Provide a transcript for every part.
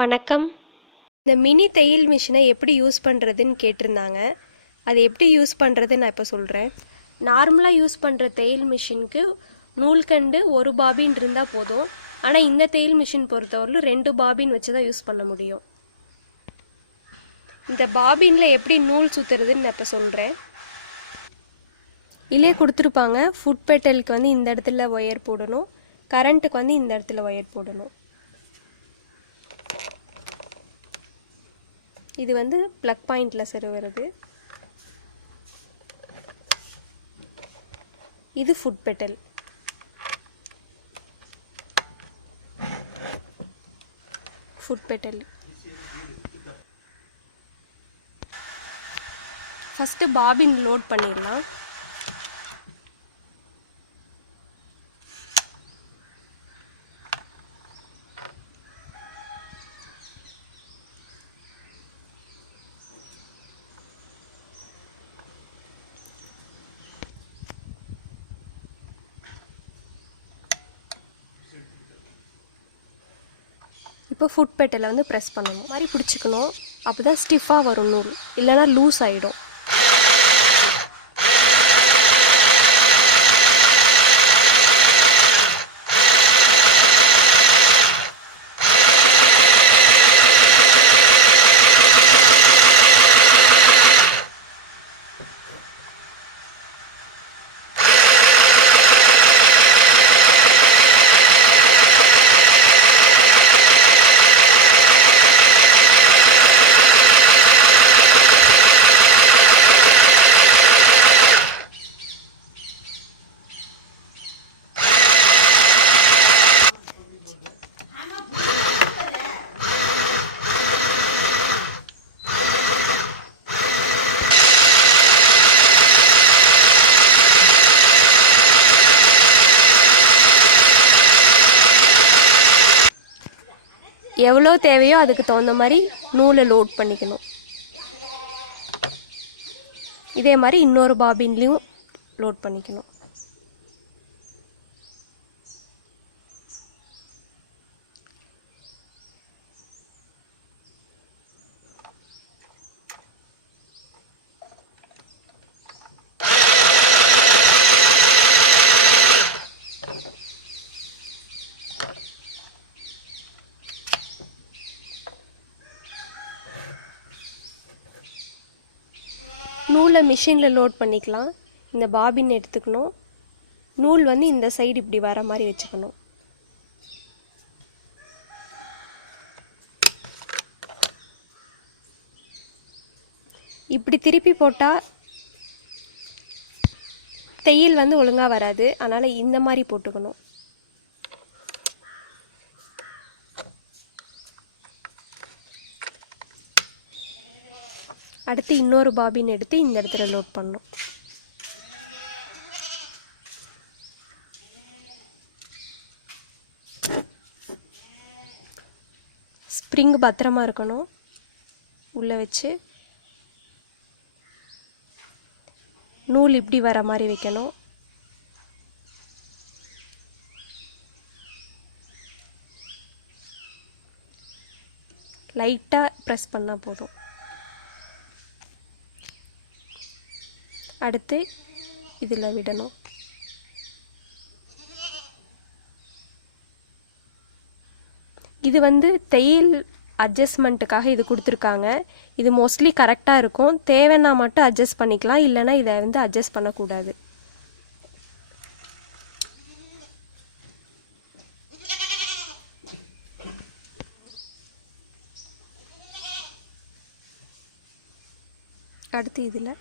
வணக்கம். இந்த மினி தையல் மிஷினை எப்படி யூஸ் பண்ணுறதுன்னு கேட்டிருந்தாங்க. அது எப்படி யூஸ் பண்ணுறதுன்னு நான் இப்போ சொல்கிறேன். நார்மலாக யூஸ் பண்ணுற தையல் மிஷினுக்கு நூல்கண்டு ஒரு பாபின் இருந்தால் போதும். ஆனால் இந்த தையல் மிஷின் பொறுத்தவரையிலும் 2 பாபின் வச்சு தான் யூஸ் பண்ண முடியும். இந்த பாபினில் எப்படி நூல் சுற்றுறதுன்னு நான் இப்போ சொல்கிறேன். இல்லையே கொடுத்துருப்பாங்க. ஃபுட் பெட்டலுக்கு வந்து இந்த இடத்துல ஒயர் போடணும், கரண்ட்டுக்கு வந்து இந்த இடத்துல ஒயர் போடணும். இது வந்து ப்ளக் பாயிண்டில் வருது. இது food petal. First bobbin load பண்ணிடலாம். இப்போ ஃபுட் பெட்டலை வந்து ப்ரெஸ் பண்ணணும். மாதிரி பிடிச்சிக்கணும். அப்போ தான் ஸ்டிஃபாக வரும் நூல், இல்லைனா லூஸ் ஆகிடும். எவ்வளோ தேவையோ அதுக்கு தகுந்த மாதிரி நூலை லோட் பண்ணிக்கணும். இதே மாதிரி இன்னொரு பாபின்லேயும் லோட் பண்ணிக்கணும். நூலை மிஷினில் லோட் பண்ணிக்கலாம். இந்த பாபின் எடுத்துக்கணும். நூல் வந்து இந்த சைடு இப்படி வர மாதிரி வச்சுக்கணும். இப்படி திருப்பி போட்டால் தையல் வந்து ஒழுங்காக வராது. அதனால் இந்த மாதிரி போட்டுக்கணும். அடுத்து இன்னொரு பாபின் எடுத்து இந்த இடத்துல லோட் பண்ணணும். ஸ்ப்ரிங் பத்திரமா இருக்கணும். உள்ளே வச்சு நூல் இப்படி வர மாதிரி வைக்கணும். லைட்டாக ப்ரெஸ் பண்ணால் போதும். அடுத்து இதில் விடணும். இது வந்து தையல் அட்ஜஸ்ட்மெண்ட்டுக்காக இது கொடுத்துருக்காங்க. இது மோஸ்ட்லி கரெக்டாக இருக்கும். தேவைன்னா மட்டும் அட்ஜஸ்ட் பண்ணிக்கலாம், இல்லைன்னா இதை வந்து அட்ஜஸ்ட் பண்ணக்கூடாது. அடுத்து இதில்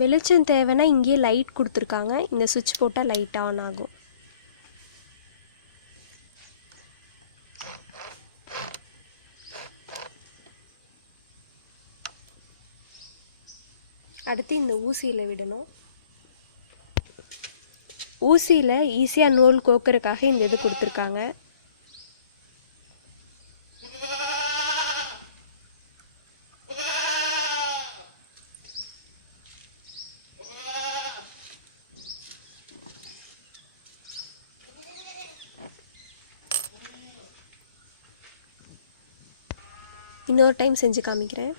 வெளிச்சம் தேவைன்னா இங்கேயே லைட் கொடுத்துருக்காங்க. இந்த சுவிட்ச் போட்டால் லைட் ஆன் ஆகும். அடுத்து இந்த ஊசியில் விடணும். ஊசியில் ஈஸியாக நூல் கோக்கறதுக்காக இந்த இது கொடுத்துருக்காங்க. இன்னொரு டைம் செஞ்சு காமிக்கிறேன்.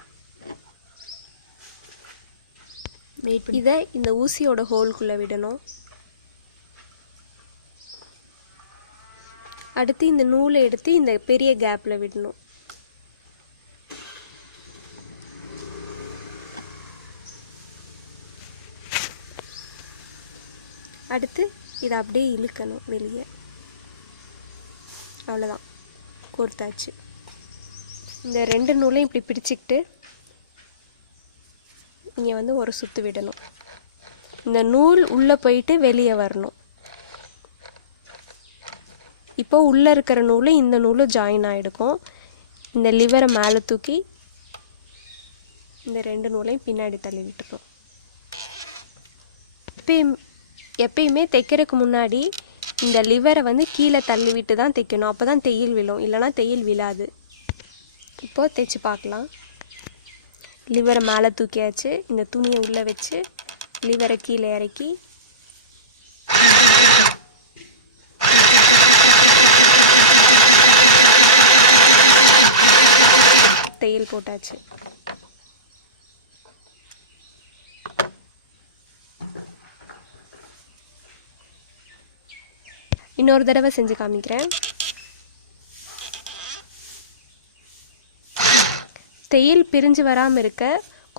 இதை இந்த ஊசியோட ஹோல்குள்ளே விடணும். அடுத்து இந்த நூலை எடுத்து இந்த பெரிய கேப்பில் விடணும். அடுத்து இதை அப்படியே இழுக்கணும் வெளியே. அவ்வளோதான், கோர்த்தாச்சு. இந்த 2 நூலையும் இப்படி பிடிச்சிக்கிட்டு இங்கே வந்து ஒரு சுற்று விடணும். இந்த நூல் உள்ளே போயிட்டு வெளியே வரணும். இப்போ உள்ளே இருக்கிற நூல் இந்த நூலும் ஜாயின் ஆகிடுக்கும். இந்த லிவரை மேலே தூக்கி இந்த 2 நூலையும் பின்னாடி தள்ளி விட்டுறோம். எப்பயுமே தைக்கிறதுக்கு முன்னாடி இந்த லிவரை வந்து கீழே தள்ளி விட்டு தான் தைக்கணும். அப்போ தான் தையல் விழும், இல்லைனா தையல் விழாது. இப்போது தைச்சி பார்க்கலாம். லிவரை மேலே தூக்கியாச்சு. இந்த துணியை உள்ளே வச்சு லிவரை கீழே இறக்கி தையல் போட்டாச்சு. இன்னொரு தடவை செஞ்சு காமிக்கிறேன். தையல் பிரிஞ்சு வராமல் இருக்க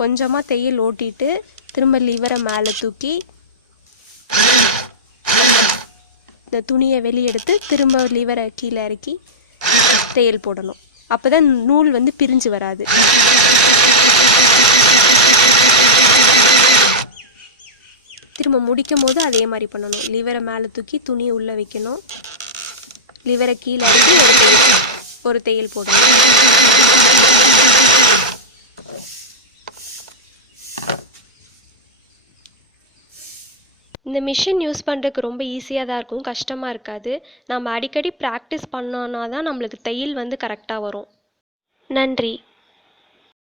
கொஞ்சமாக தையல் ஓட்டிட்டு திரும்ப லிவரை மேலே தூக்கி இந்த துணியை வெளியெடுத்து திரும்ப லிவரை கீழே இறக்கி தையல் போடணும். அப்போ தான் நூல் வந்து பிரிஞ்சு வராது. திரும்ப முடிக்கும் போது அதே மாதிரி பண்ணணும். லிவரை மேலே தூக்கி துணியை உள்ளே வைக்கணும். லிவரை கீழே இறக்கி ஒரு தையல் போடணும். இந்த மிஷின் யூஸ் பண்ணுறதுக்கு ரொம்ப ஈஸியாக தான் இருக்கும், கஷ்டமாக இருக்காது. நம்ம அடிக்கடி ப்ராக்டிஸ் பண்ணோன்னா தான் நம்மளுக்கு தையல் வந்து கரெக்டாக வரும். நன்றி.